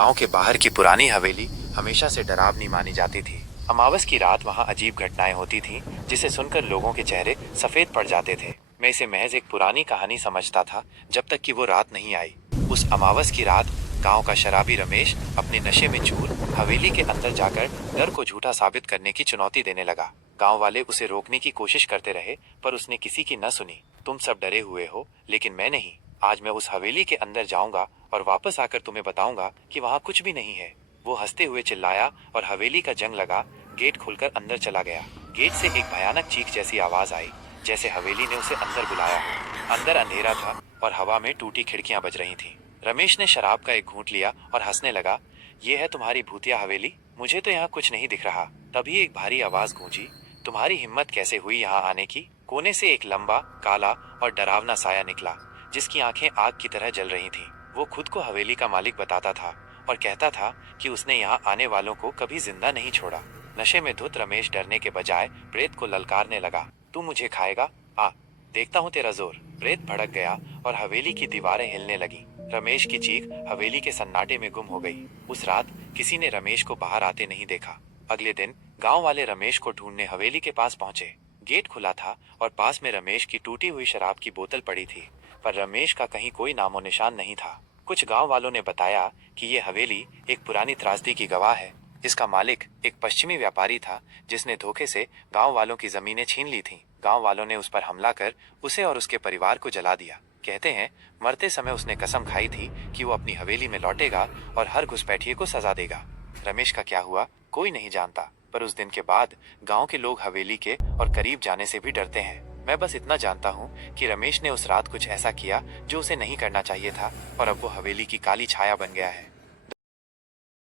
गांव के बाहर की पुरानी हवेली हमेशा से डरावनी मानी जाती थी। अमावस की रात वहां अजीब घटनाएं होती थीं, जिसे सुनकर लोगों के चेहरे सफेद पड़ जाते थे। मैं इसे महज एक पुरानी कहानी समझता था, जब तक कि वो रात नहीं आई। उस अमावस की रात गांव का शराबी रमेश अपने नशे में चूर हवेली के अंदर जाकर डर को झूठा साबित करने की चुनौती देने लगा। गांव वाले उसे रोकने की कोशिश करते रहे, पर उसने किसी की न सुनी। तुम सब डरे हुए हो, लेकिन मैं नहीं। आज मैं उस हवेली के अंदर जाऊंगा और वापस आकर तुम्हें बताऊंगा कि वहां कुछ भी नहीं है। वो हंसते हुए चिल्लाया और हवेली का जंग लगा। गेट खुलकर अंदर चला गया। गेट से एक भयानक चीख जैसी आवाज आई, जैसे हवेली ने उसे अंदर बुलाया हो। अंदर अंधेरा था और हवा में टूटी खिड़कियां बज रही थीं। रमेश ने शराब का एक घूंट लिया और हंसने लगा। ये है तुम्हारी भूतिया हवेली? मुझे तो यहाँ कुछ नहीं दिख रहा। तभी एक भारी आवाज गूंजी, तुम्हारी हिम्मत कैसे हुई यहाँ आने की? कोने से एक लंबा, काला और डरावना साया निकला, जिसकी आंखें आग की तरह जल रही थीं। वो खुद को हवेली का मालिक बताता था और कहता था कि उसने यहाँ आने वालों को कभी जिंदा नहीं छोड़ा। नशे में धुत रमेश डरने के बजाय प्रेत को ललकारने लगा, तू मुझे खाएगा? आ, देखता हूँ तेरा जोर। प्रेत भड़क गया और हवेली की दीवारें हिलने लगी। रमेश की चीख हवेली के सन्नाटे में गुम हो गई। उस रात किसी ने रमेश को बाहर आते नहीं देखा। अगले दिन गांव वाले रमेश को ढूंढने हवेली के पास पहुंचे। गेट खुला था और पास में रमेश की टूटी हुई शराब की बोतल पड़ी थी, पर रमेश का कहीं कोई नामो निशान नहीं था। कुछ गांव वालों ने बताया कि ये हवेली एक पुरानी त्रासदी की गवाह है। इसका मालिक एक पश्चिमी व्यापारी था, जिसने धोखे से गांव वालों की जमीनें छीन ली थीं। गांव वालों ने उस पर हमला कर उसे और उसके परिवार को जला दिया। कहते हैं मरते समय उसने कसम खाई थी कि वो अपनी हवेली में लौटेगा और हर घुसपैठिए को सजा देगा। रमेश का क्या हुआ कोई नहीं जानता, पर उस दिन के बाद गांव के लोग हवेली के और करीब जाने से भी डरते हैं। मैं बस इतना जानता हूँ कि रमेश ने उस रात कुछ ऐसा किया जो उसे नहीं करना चाहिए था, और अब वो हवेली की काली छाया बन गया है।